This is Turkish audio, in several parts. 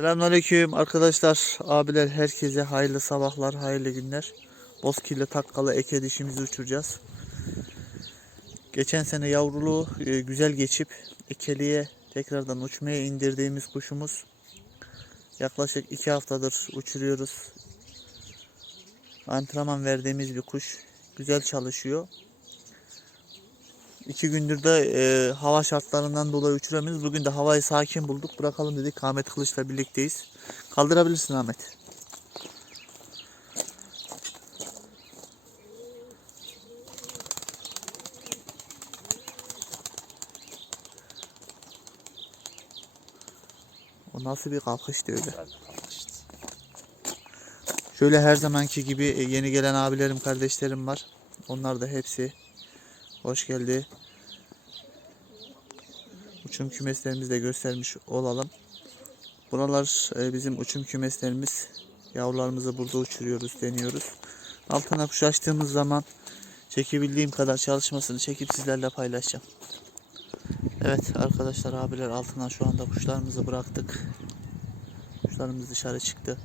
Selamünaleyküm arkadaşlar, abiler herkese hayırlı sabahlar, hayırlı günler. Bozkirli takkalı eke dişimizi uçuracağız. Geçen sene yavruluğu e, güzel geçip ekeliğe tekrardan uçmaya indirdiğimiz kuşumuz. Yaklaşık iki haftadır uçuruyoruz. Antrenman verdiğimiz bir kuş. Güzel çalışıyor. İki gündür de e, hava şartlarından dolayı uçuramıyoruz. Bugün de havayı sakin bulduk. Bırakalım dedik. Ahmet Kılıç'la birlikteyiz. Kaldırabilirsin Ahmet. O nasıl bir kalkıştı öyle. Şöyle her zamanki gibi e, yeni gelen abilerim, kardeşlerim var. Onlar da hepsi hoş geldi. Uçum kümeslerimizi de göstermiş olalım. Buralar e, bizim uçum kümeslerimiz. Yavrularımızı burada uçuruyoruz, deniyoruz. Altına kuş açtığımız zaman çekebildiğim kadar çalışmasını çekip sizlerle paylaşacağım. Evet arkadaşlar abiler altına şu anda kuşlarımızı bıraktık. Kuşlarımız dışarı çıktı.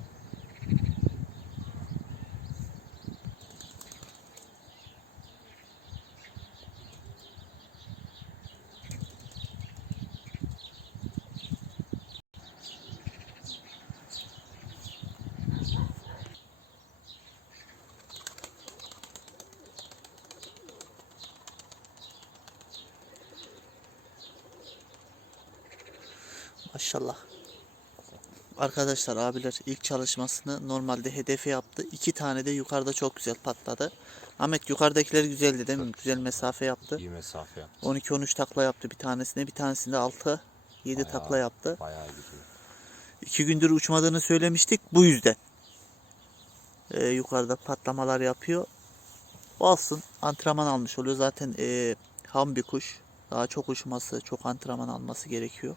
Maşallah. Arkadaşlar abiler ilk çalışmasını normalde hedefe yaptı. İki tane de yukarıda çok güzel patladı. Ahmet yukarıdakiler güzeldi değil mi? Güzel mesafe yaptı. İyi mesafe yaptı. 12-13 takla yaptı bir tanesine. Bir tanesinde 6 7 Bayağı. takla yaptı. Bayağı gidiyor. İki gündür uçmadığını söylemiştik. Bu yüzden. Ee, yukarıda patlamalar yapıyor. Olsun. Antrenman almış oluyor. Zaten ee, ham bir kuş. Daha çok uçması, çok antrenman alması gerekiyor.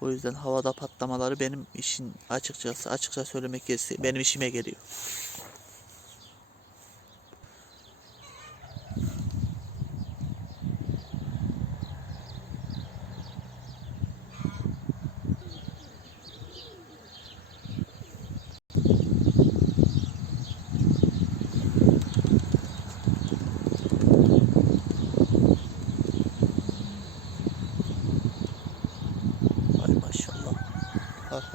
O yüzden havada patlamaları benim işin açıkçası açıkça söylemek gerekirse benim işime geliyor. Ay maşallah.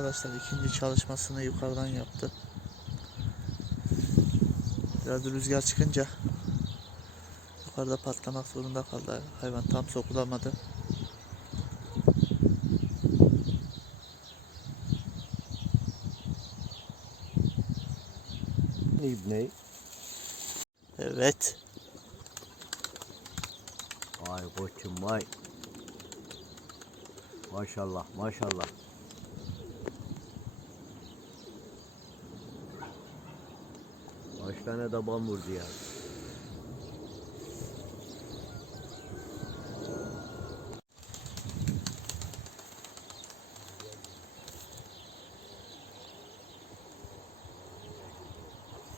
Arkadaşlar ikinci çalışmasını yukarıdan yaptı. Biraz rüzgar çıkınca yukarıda patlamak zorunda kaldı. Hayvan tam sokulamadı. İbney. Evet. Vay koçum vay. Maşallah maşallah. Tane daban vurdu ya.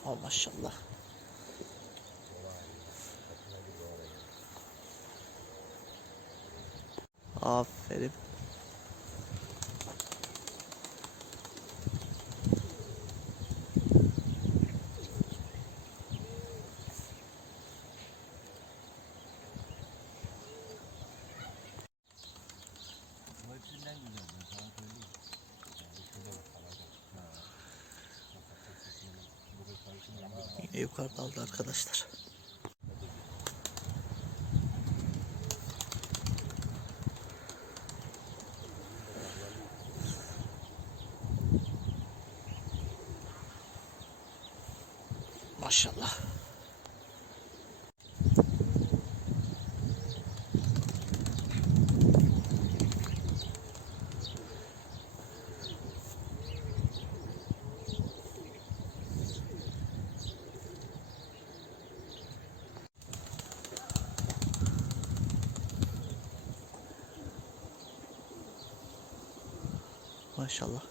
Al maşallah. Aferin. Yukarıda aldı arkadaşlar. Maşallah. Maşallah.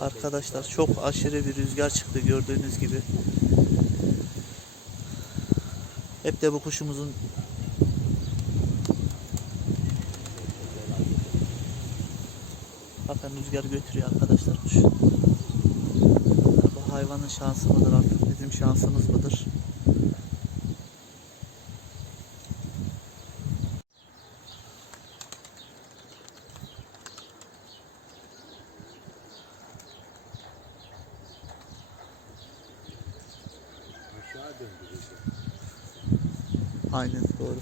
Arkadaşlar çok aşırı bir rüzgar çıktı gördüğünüz gibi. Hep de bu kuşumuzun Zaten rüzgar götürüyor arkadaşlar kuş. Bu hayvanın şansı mıdır artık bizim şansımız mıdır? Aşağı döndü. Aynen doğru.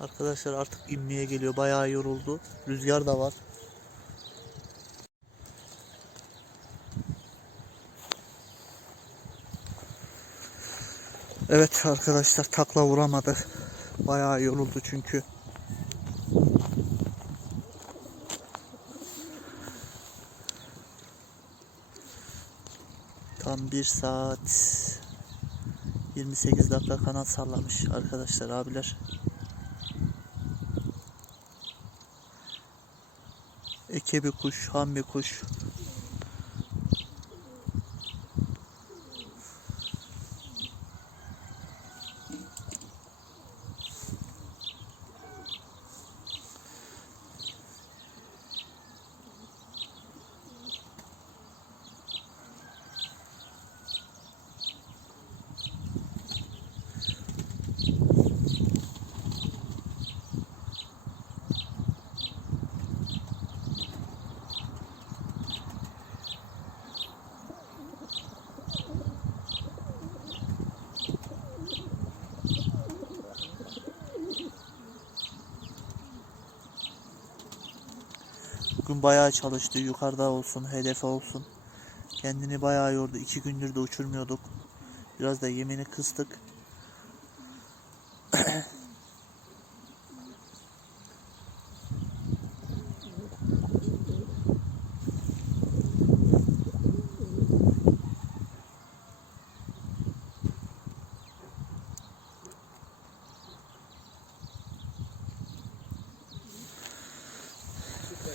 Arkadaşlar artık inmeye geliyor. Bayağı yoruldu. Rüzgar da var. Evet arkadaşlar takla vuramadı. Bayağı yoruldu çünkü. Tam 1 saat 28 dakika kanat sallamış arkadaşlar abiler. Eke bir kuş, ham bir kuş. Bugün bayağı çalıştı. Yukarıda olsun, hedefe olsun. Kendini bayağı yordu. İki gündür de uçurmuyorduk. Biraz da yemini kıstık.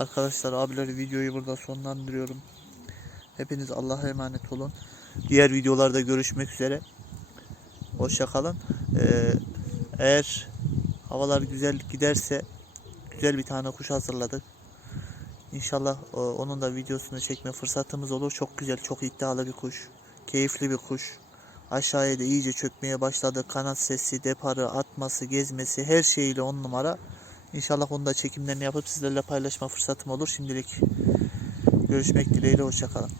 Arkadaşlar abiler videoyu burada sonlandırıyorum. Hepiniz Allah'a emanet olun. Diğer videolarda görüşmek üzere. Hoşça kalın. Ee, eğer havalar güzel giderse güzel bir tane kuş hazırladık. İnşallah o- onun da videosunu çekme fırsatımız olur. Çok güzel, çok iddialı bir kuş. Keyifli bir kuş. Aşağıya da iyice çökmeye başladı. Kanat sesi, deparı, atması, gezmesi her şeyiyle on numara. İnşallah onu da çekimlerini yapıp sizlerle paylaşma fırsatım olur. Şimdilik görüşmek dileğiyle. Hoşçakalın.